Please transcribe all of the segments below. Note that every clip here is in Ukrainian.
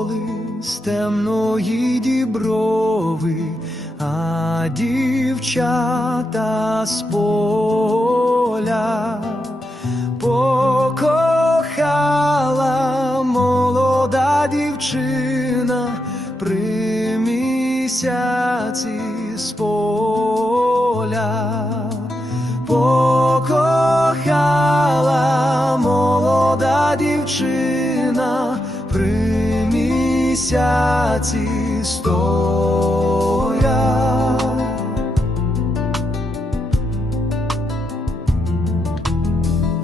полі з темної діброви, а дівчата з поля покохала молода дівчина при місяці з поля. Покохала молода дівчина при місяці стоя.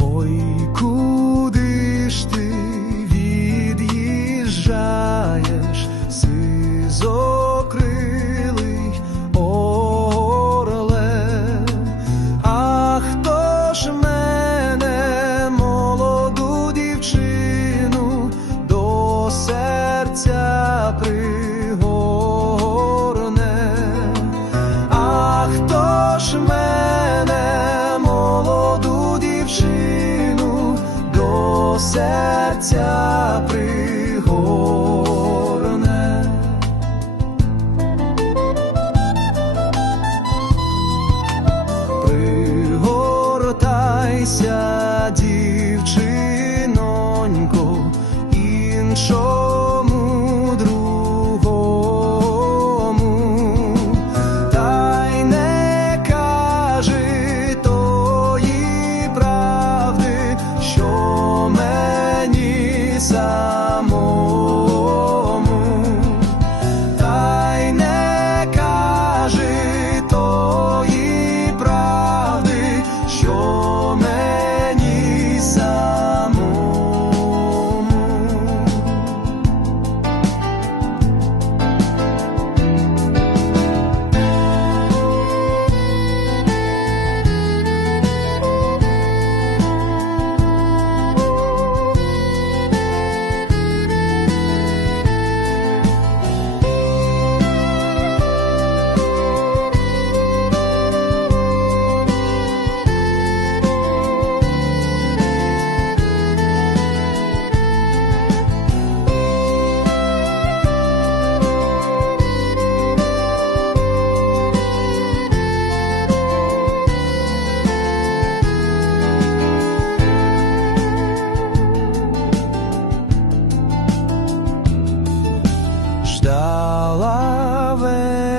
Ой, куди серця пригорне? Пригортайся,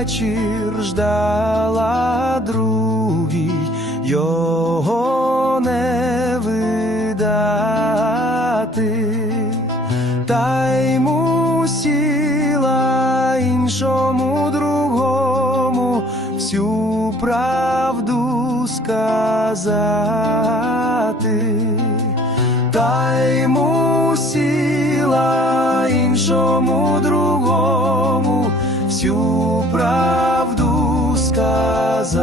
вечір, ждала другий, його не видати, та й мусіла іншому другому всю правду сказати. Та й мусіла іншому другому всю правду сказати.